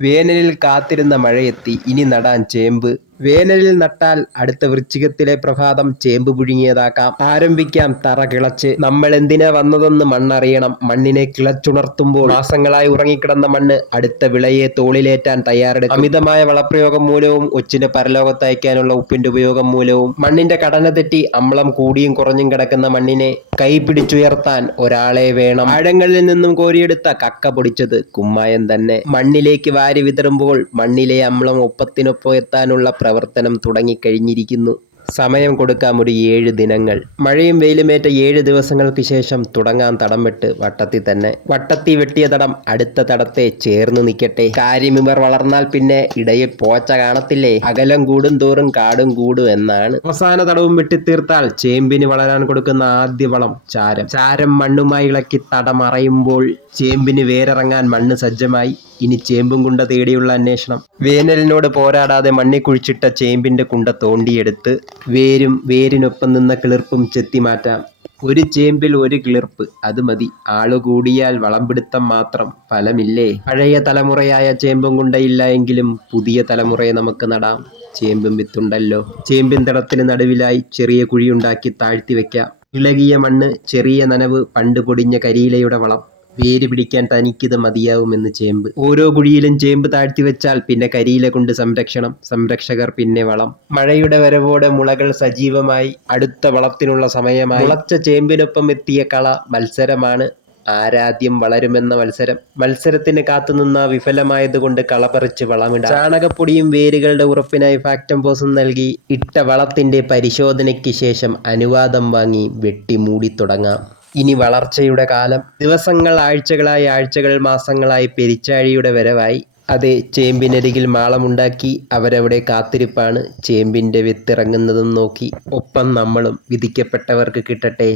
വേനലിൽ കാത്തിരുന്ന മഴയെത്തി. ഇനി നടാൻ ചേമ്പ് വേനലിൽ നട്ടാൽ അടുത്ത വൃശ്ചികത്തിലെ പ്രഭാതം ചേമ്പ് പുഴുങ്ങിയതാക്കാം ആരംഭിക്കാം തറ കിളച്ച്. നമ്മൾ എന്തിനാ വന്നതെന്ന് മണ്ണറിയണം. മണ്ണിനെ കിളച്ചുണർത്തുമ്പോൾ മാസങ്ങളായി ഉറങ്ങിക്കിടന്ന മണ്ണ് അടുത്ത വിളയെ തോളിലേറ്റാൻ തയ്യാറെടുക്കും. അമിതമായ വളപ്രയോഗം മൂലവും ഒച്ചിന് പരലോകത്ത് അയക്കാനുള്ള ഉപ്പിന്റെ ഉപയോഗം മൂലവും മണ്ണിന്റെ ഘടന തെറ്റി അമ്ലം കൂടിയും കുറഞ്ഞും കിടക്കുന്ന മണ്ണിനെ കൈ പിടിച്ചുയർത്താൻ ഒരാളെ വേണം. ആഴങ്ങളിൽ നിന്നും കോരിയെടുത്ത കക്ക പൊടിച്ചത് കുമ്മായം തന്നെ. മണ്ണിലേക്ക് വാരി വിതറുമ്പോൾ മണ്ണിലെ അമ്ലം ഒപ്പത്തിനൊപ്പം എത്താനുള്ള പ്രവർത്തനം തുടങ്ങിക്കഴിഞ്ഞിരിക്കുന്നു. സമയം കൊടുക്കാം ഒരു ഏഴ് ദിനങ്ങൾ. മഴയും വെയിലുമേറ്റ ഏഴ് ദിവസങ്ങൾക്ക് ശേഷം തുടങ്ങാൻ തടം വെട്ട് വട്ടത്തിൽ തന്നെ. വട്ടത്തി വെട്ടിയ തടം അടുത്ത തടത്തെ ചേർന്ന് നിൽക്കട്ടെ. കാര്യം ഇവർ വളർന്നാൽ പിന്നെ ഇടയിൽ പോച്ച കാണത്തില്ലേ? അകലം കൂടും തോറും കാടും കൂടും എന്നാണ്. അവസാന തടവും വെട്ടിത്തീർത്താൽ ചേമ്പിന് വളരാൻ കൊടുക്കുന്ന ആദ്യ വളം ചാരം. ചാരം മണ്ണുമായി ഇളക്കി തടമറയുമ്പോൾ ചേമ്പിന് വേരിറങ്ങാൻ മണ്ണ് സജ്ജമായി. ഇനി ചേമ്പും കുണ്ട തേടിയുള്ള അന്വേഷണം. വേനലിനോട് പോരാടാതെ മണ്ണി കുഴിച്ചിട്ട ചേമ്പിന്റെ കുണ്ട തോണ്ടിയെടുത്ത് വേരും വേരിനൊപ്പം നിന്ന കിളിർപ്പും ചെത്തി മാറ്റാം. ഒരു ചേമ്പിൽ ഒരു കിളിർപ്പ് അത് മതി. ആളുകൂടിയാൽ വളംപിടുത്തം മാത്രം ഫലമില്ലേ? പഴയ തലമുറയായ ചേമ്പും കുണ്ടയില്ല എങ്കിലും പുതിയ തലമുറയെ നമുക്ക് നടാം. ചേമ്പും വിത്തുണ്ടല്ലോ. ചേമ്പിൻ തടത്തിന് നടുവിലായി ചെറിയ കുഴിയുണ്ടാക്കി താഴ്ത്തി വെക്കാം. ഇളകിയ മണ്ണ് ചെറിയ നനവ് പണ്ട് പൊടിഞ്ഞ കരിയിലയുടെ വളം. വേര് പിടിക്കാൻ തനിക്കിത് മതിയാവുമെന്ന് ചേമ്പ്. ഓരോ കുഴിയിലും ചേമ്പ് താഴ്ത്തി വെച്ചാൽ പിന്നെ കരിയില കൊണ്ട് സംരക്ഷണം സംരക്ഷകർ പിന്നെ വളം. മഴയുടെ വരവോടെ മുളകൾ സജീവമായി അടുത്ത വളത്തിനുള്ള സമയമായി. മുളച്ച ചേമ്പിനൊപ്പം എത്തിയ കള മത്സരമാണ്. ആരാദ്യം വളരുമെന്ന മത്സരം. മത്സരത്തിന് കാത്തുനിന്ന വിഫലമായതുകൊണ്ട് കളപറിച്ച് വളമിടാം. ചാണകപ്പൊടിയും വേരുകളുടെ ഉറപ്പിനായി ഫാക്ടംപോസും നൽകി ഇട്ട വളത്തിന്റെ പരിശോധനയ്ക്ക് ശേഷം അനുവാദം വാങ്ങി വെട്ടി മൂടി തുടങ്ങാം. ഇനി വളർച്ചയുടെ കാലം ദിവസങ്ങൾ ആഴ്ചകളായി ആഴ്ചകൾ മാസങ്ങളായി പെരിച്ചാഴിയുടെ വരവായി. അതെ ചേമ്പിനരികിൽ മാളമുണ്ടാക്കി അവരവിടെ കാത്തിരിപ്പാണ്. ചേമ്പിന്റെ വിത്തിറങ്ങുന്നതും നോക്കി ഒപ്പം നമ്മളും വിധിക്കപ്പെട്ടവർക്ക് കിട്ടട്ടെ.